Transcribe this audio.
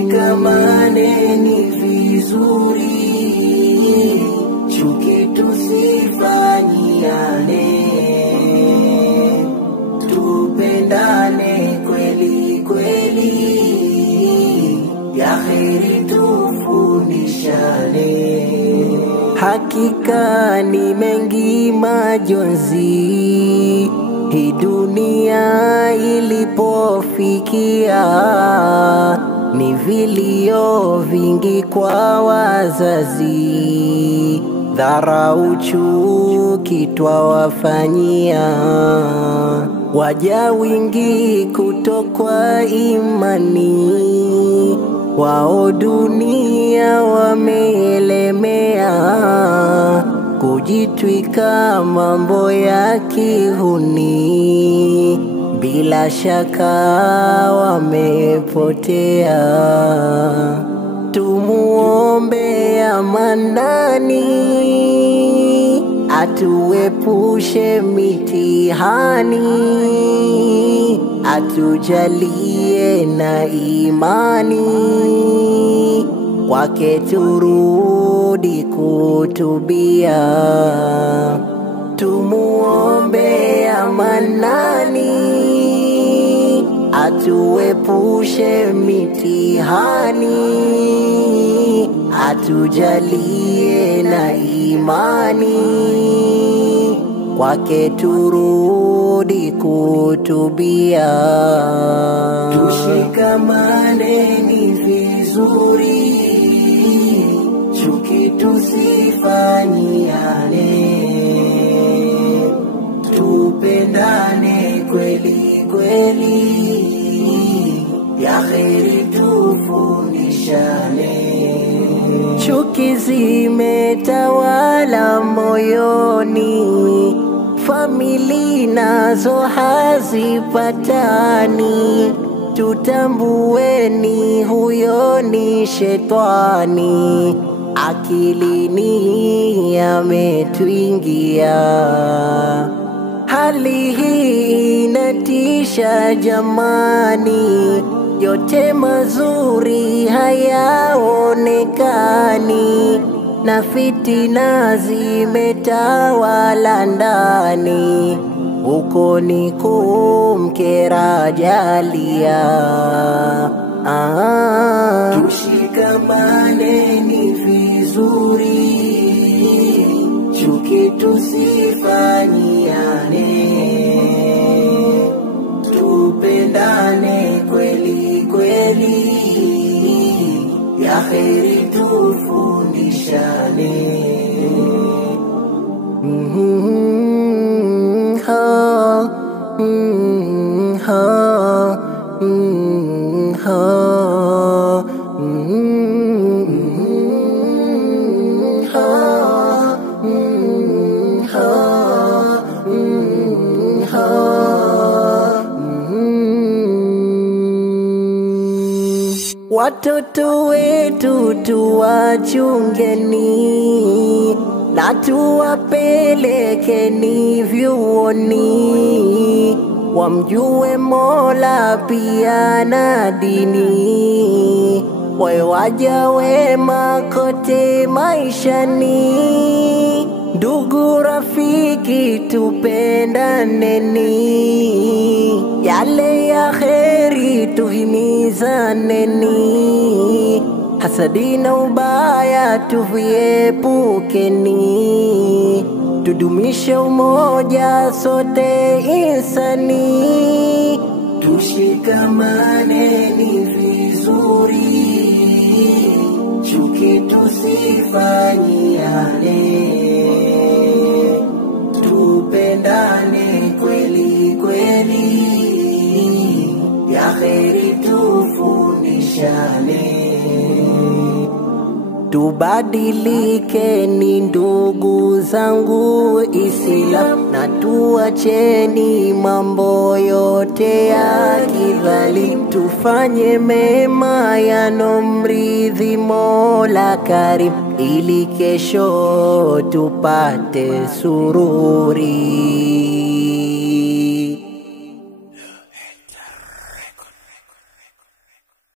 Tushikamane ni vizuri, chuki tusifanyiane, tupendane kweli kweli, ya kheri tufundishane. Hakika ni mengi majonzi hii dunia ilipofikia, ni vilio vingi kwa wazazi, dharau chuki twawafanyia, waja wingi kutokwa imani, wao dunia wameelemea, kujitwika mambo ya kihuni, bila shaka wamepotea. Tumuombe Manani atuepushe mitihani, atujalie na imani, kwake turudi kutubia. Tumuombe Manani atuepushe mitihani, atujalie na imani, kwake turudi kutubia. Tushikamane ni vizuri, chuki tusifanyiane, tupendane kweli kweli, ya kheri tufundishane. Chuki zimetawala moyoni, famili nazo hazipatani, tutambueni huyo ni shetani, akilini yametuingia. Hali hii inatisha jamani, yote mazuri hayaonekani, na fitina zimetawala ndani, huko ni kumkera Jalia. Tushikamane ni vizuri, chuki tusifanyiane, tupendane kweli kweli, ya kheri tufundishane. Watoto wetu tuwachungeni, na tuwapelekeni vyuoni, wamjue Mola pia na dini, wawe waja wema kote maishani. Ndugu rafiki tupendaneni, yale ya kheri tuhimizaneni, hasadi na ubaya tuviepukeni, tudumishe umoja sote insani. Tushikamane ni vizuri, chuki tusifanyiane, tupendane kweli kweli, ya kheri tufundishane. Tubadilike ni ndugu zangu Islam, na na tuacheni mambo yote ya kidhalimu, tufanye mema yanomridhi Mola Karim, ili kesho tupate sururi.